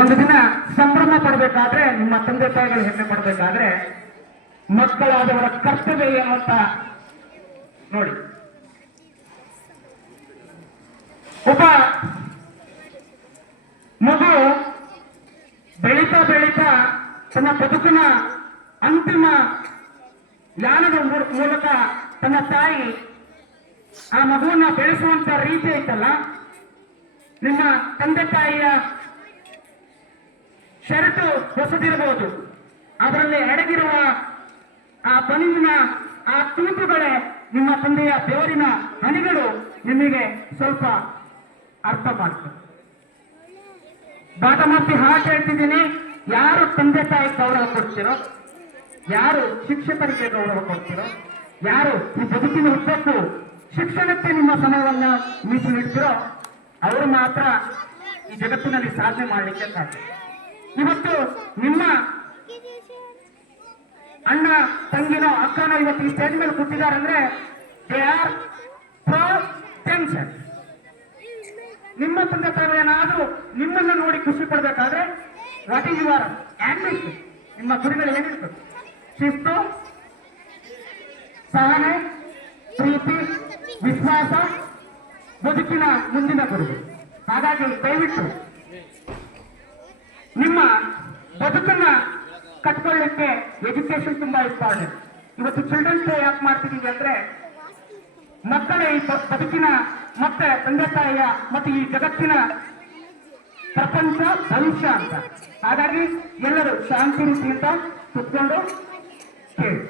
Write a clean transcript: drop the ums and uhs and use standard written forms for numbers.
ಒಂದು ದಿನ ಸಂಭ್ರಮ ಪಡಬೇಕಾದ್ರೆ, ನಿಮ್ಮ ತಂದೆ ತಾಯಿಗಳು ಹೆಮ್ಮೆ ಪಡಬೇಕಾದ್ರೆ ಮಕ್ಕಳಾದವರ ಕರ್ತವ್ಯ ಏನು ಅಂತ ನೋಡಿ. ಒಬ್ಬ ಮಗು ಬೆಳೀತಾ ಬೆಳೀತಾ ತನ್ನ ಬದುಕಿನ ಅಂತಿಮ ಯಾನದ ಮೂಲಕ ತನ್ನ ತಾಯಿ ಆ ಮಗುವನ್ನ ಬೆಳೆಸುವಂತ ರೀತಿ ಐತಲ್ಲ, ನಿಮ್ಮ ತಂದೆ ತಾಯಿಯ ಷರತ್ತು ಹೊಸದಿರಬಹುದು, ಅದರಲ್ಲಿ ಅಡಗಿರುವ ಆ ಬನಿನ ಆ ತೂತುಗಳೇ ನಿಮ್ಮ ತಂದೆಯ ಬೆವರಿನ ಹನಿಗಳು ನಿಮಗೆ ಸ್ವಲ್ಪ ಅರ್ಥ ಮಾಡ್ತದೆ. ಬಾಟಮರ್ತಿ ಹಾಟ್ ಹೇಳ್ತಿದ್ದೀನಿ, ಯಾರು ತಂದೆ ತಾಯಿ ಗೌರವ ಕೊಡ್ತಿರೋ, ಯಾರು ಶಿಕ್ಷಕರಿಗೆ ಗೌರವ ಕೊಡ್ತಿರೋ, ಯಾರು ಈ ಬದುಕಿನ ಉದ್ದಕ್ಕೂ ಶಿಕ್ಷಣಕ್ಕೆ ನಿಮ್ಮ ಸಮಯವನ್ನ ಮೀಸಲಿಡ್ತಿರೋ ಅವರು ಮಾತ್ರ ಈ ಜಗತ್ತಿನಲ್ಲಿ ಸಾಧನೆ ಮಾಡಲಿಕ್ಕೆ ಸಾಧ್ಯ. ಇವತ್ತು ನಿಮ್ಮ ಅಣ್ಣ ತಂಗಿನೋ ಅಕ್ಕನೋ ಇವತ್ತು ಈ ಸ್ಟೇಜ್ ಮೇಲೆ ಕೂತಿದ್ದಾರೆ ಅಂದ್ರೆ ದೇ ಆರ್ ಪ್ರೊ ಟೆನ್ಷನ್. ನಿಮ್ಮ ತಂದೆ ತಾಯಿ ಏನಾದ್ರೂ ನಿಮ್ಮನ್ನ ನೋಡಿ ಖುಷಿ ಪಡ್ಬೇಕಾದ್ರೆ ವಾಟ್ ಈಸ್ ಯುವರ್ ಆಂಬಿಷನ್? ನಿಮ್ಮ ಗುರಿಗಳು ಏನಿರ್ತದೆ? ಶಿಸ್ತು, ಸಹನೆ, ಪ್ರೀತಿ, ವಿಶ್ವಾಸ, ಬದುಕಿನ ಮುಂದಿನ ಗುರುಗಳು. ಹಾಗಾಗಿ ದಯವಿಟ್ಟು ನಿಮ್ಮ ಬದುಕನ್ನ ಕಟ್ಕೊಳ್ಳಿಕ್ಕೆ ಎಜುಕೇಶನ್ ತುಂಬಾ ಇಂಪಾರ್ಟೆಂಟ್. ಇವತ್ತು ಚಿಲ್ಡ್ರನ್ಸ್ ಡೇ ಯಾಕೆ ಮಾಡ್ತಿದೀವಿ ಅಂದ್ರೆ ಮಕ್ಕಳ ಈ ಬದುಕಿನ ಮತ್ತೆ ತಂದೆ ತಾಯಿಯ ಮತ್ತು ಈ ಜಗತ್ತಿನ ಪ್ರಪಂಚ ಭವಿಷ್ಯ ಅಂತ. ಹಾಗಾಗಿ ಎಲ್ಲರೂ ಶಾಂತಿ ರೀತಿಯಿಂದ ಕುತ್ಕೊಂಡು ಕೇಳಿ.